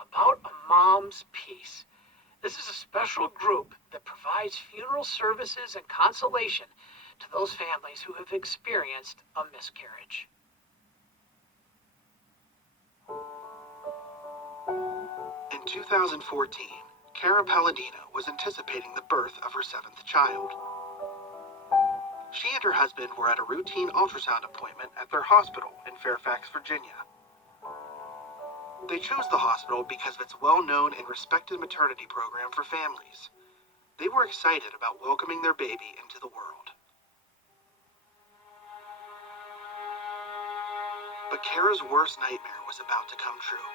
about a mom's peace. This is a special group that provides funeral services and consolation to those families who have experienced a miscarriage. In 2014, Cara Palladino was anticipating the birth of her 7th child. She and her husband were at a routine ultrasound appointment at their hospital in Fairfax, Virginia. They chose the hospital because of its well-known and respected maternity program for families. They were excited about welcoming their baby into the world. But Cara's worst nightmare was about to come true.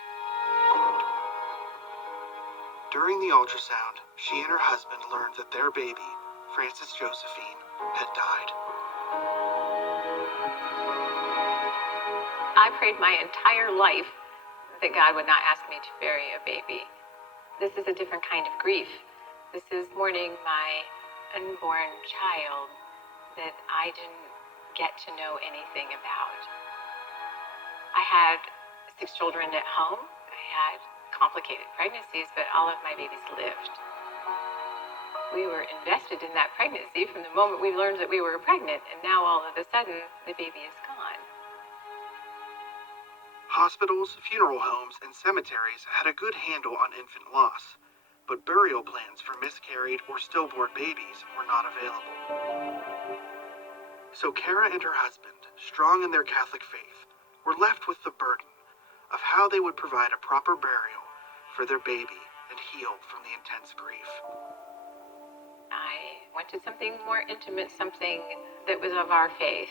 During the ultrasound, she and her husband learned that their baby, Frances Josephine, had died. I prayed my entire life that God would not ask me to bury a baby. This is a different kind of grief. This is mourning my unborn child that I didn't get to know anything about. I had 6 children at home. I had complicated pregnancies, but all of my babies lived. We were invested in that pregnancy from the moment we learned that we were pregnant, and now all of a sudden, the baby is gone. Hospitals, funeral homes, and cemeteries had a good handle on infant loss, but burial plans for miscarried or stillborn babies were not available. So Cara and her husband, strong in their Catholic faith, were left with the burden of how they would provide a proper burial for their baby and heal from the intense grief. I wanted something more intimate, something that was of our faith.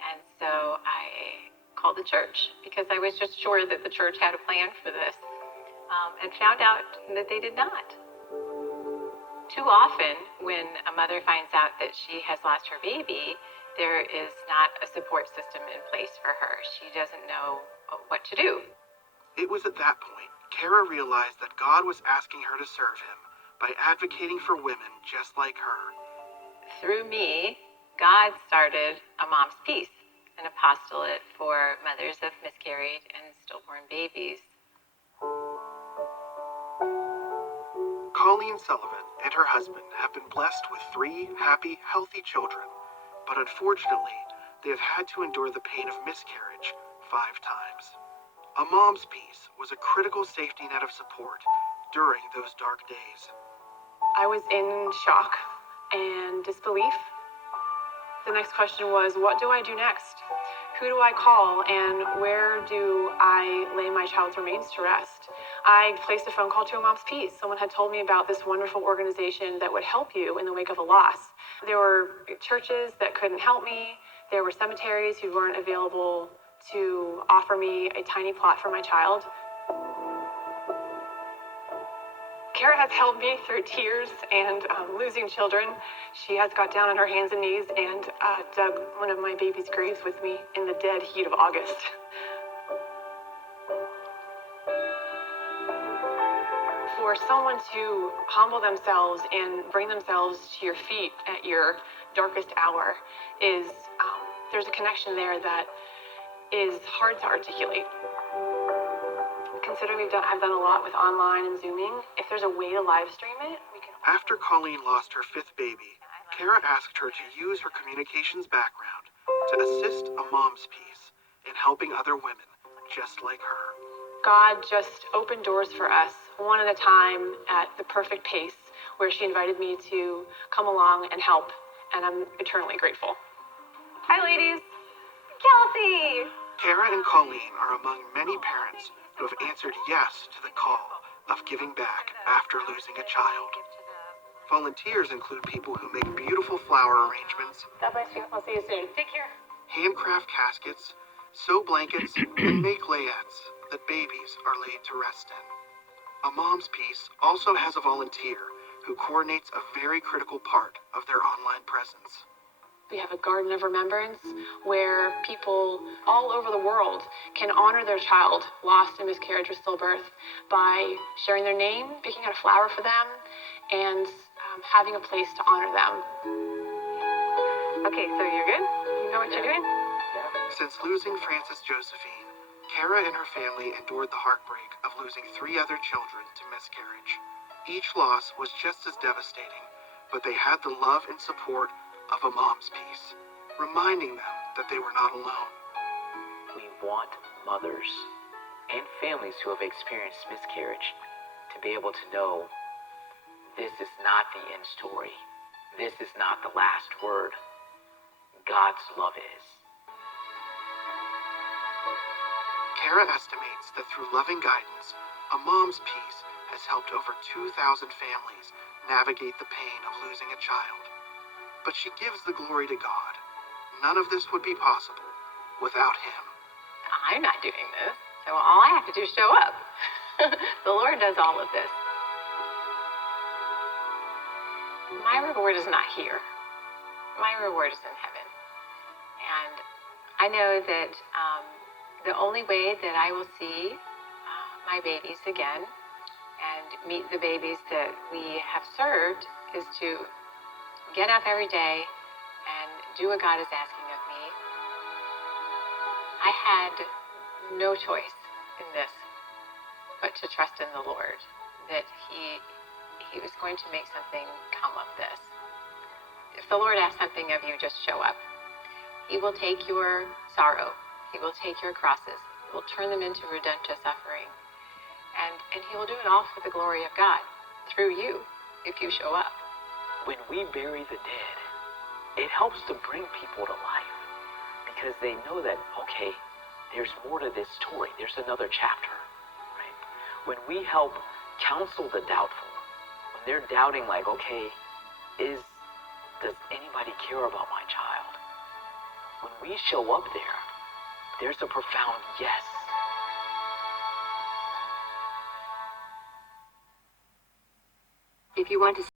And so I called the church because I was just sure that the church had a plan for this, and found out that they did not. Too often, when a mother finds out that she has lost her baby, there is not a support system in place for her. She doesn't know what to do. It was at that point Cara realized that God was asking her to serve him by advocating for women just like her. Through me, God started a Mom's Peace, an apostolate for mothers of miscarried and stillborn babies. Colleen Sullivan and her husband have been blessed with 3 happy, healthy children, but unfortunately, they have had to endure the pain of miscarriage 5 times. A Mom's Peace was a critical safety net of support during those dark days. I was in shock and disbelief. The next question was, what do I do next? Who do I call, and where do I lay my child's remains to rest? I placed a phone call to a Mom's Peace. Someone had told me about this wonderful organization that would help you in the wake of a loss. There were churches that couldn't help me. There were cemeteries who weren't available to offer me a tiny plot for my child. Cara has helped me through tears and losing children. She has got down on her hands and knees and dug one of my baby's graves with me in the dead heat of August. For someone to humble themselves and bring themselves to your feet at your darkest hour is, there's a connection there that is hard to articulate. Considering I've done a lot with online and Zooming, if there's a way to live stream it, we can. After Colleen lost her 5th baby, Cara asked her to use her communications background to assist a Mom's Peace in helping other women just like her. God just opened doors for us, one at a time, at the perfect pace, where she invited me to come along and help, and I'm eternally grateful. Hi, ladies. Kelsey! Cara and Colleen are among many parents who have answered yes to the call of giving back after losing a child. Volunteers include people who make beautiful flower arrangements, God bless you. I'll see you soon. Take care. handcraft caskets, sew blankets, and make layettes that babies are laid to rest in. A Mom's Peace also has a volunteer who coordinates a very critical part of their online presence. We have a garden of remembrance where people all over the world can honor their child lost in miscarriage or stillbirth by sharing their name, picking out a flower for them, and having a place to honor them. Okay, so you're good? You know what you're doing? Since losing Frances Josephine, Cara and her family endured the heartbreak of losing 3 other children to miscarriage. Each loss was just as devastating, but they had the love and support of a mom's peace, reminding them that they were not alone. We want mothers and families who have experienced miscarriage to be able to know this is not the end story. This is not the last word. God's love is. Kara estimates that through loving guidance, a mom's peace has helped over 2,000 families navigate the pain of losing a child. But she gives the glory to God. None of this would be possible without him. I'm not doing this, so all I have to do is show up. The Lord does all of this. My reward is not here. My reward is in heaven. And I know that the only way that I will see my babies again and meet the babies that we have served is to get up every day and do what God is asking of me. I had no choice in this but to trust in the Lord, that He was going to make something come of this. If the Lord asks something of you, just show up. He will take your sorrow. He will take your crosses. He will turn them into redemptive suffering. And he will do it all for the glory of God through you if you show up. When we bury the dead, it helps to bring people to life because they know that, okay, there's more to this story. There's another chapter, right? When we help counsel the doubtful, when they're doubting like, okay, does anybody care about my child? When we show up there, there's a profound yes. If you want to